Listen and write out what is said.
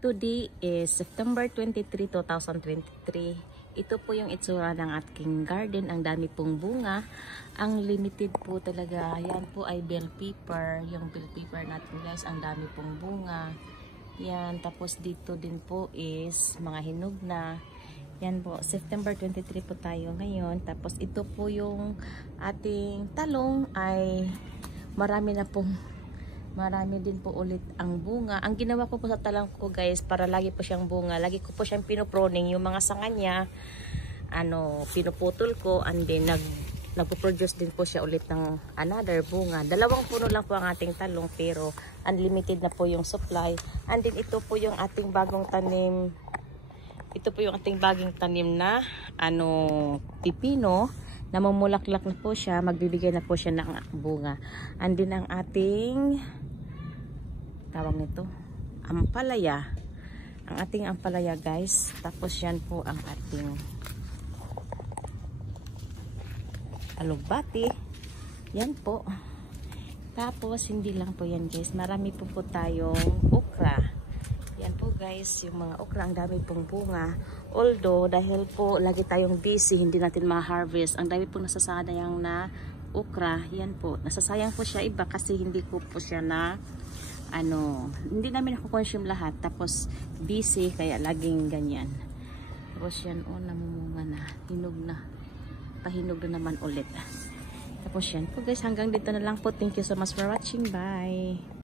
Today is September 23, 2023. Ito po yung itsura ng ating garden. Ang dami pong bunga. Ang limited po talaga. Yan po ay bell pepper. Yung bell pepper natin guys, ang dami pong bunga. Yan. Tapos dito din po is mga hinog na. Yan po. September 23 po tayo ngayon. Tapos ito po yung ating talong ay marami din po ulit ang bunga. Ang ginawa ko po sa talang ko guys, para lagi po siyang bunga, lagi ko po siyang pinoproning. Yung mga sanga niya, pinuputol ko, and then nagpo-produce din po siya ulit ng another bunga. 2 puno lang po ang ating talong, pero unlimited na po yung supply. And then ito po yung ating bagong tanim. Ito po yung ating bagong tanim na pipino. Namumulaklak na po siya, magbibigay na po siya ng bunga. And then ang ating tawag nito, ampalaya. Ang ating ampalaya guys. Tapos yan po ang ating alugbati. Yan po. Tapos hindi lang po yan guys. Marami po tayong okra. Yan po guys, yung mga okra, ang dami pong bunga. Although, dahil po lagi tayong busy, hindi natin ma-harvest. Ang dami po nasasayang na okra. Yan po, nasasayang po siya iba kasi hindi ko po siya hindi namin ako-consume lahat. Tapos, busy, kaya laging ganyan. Tapos yan, namumunga na. Hinog na. Pahinog na naman ulit. Tapos yan po guys, hanggang dito na lang po. Thank you so much for watching. Bye!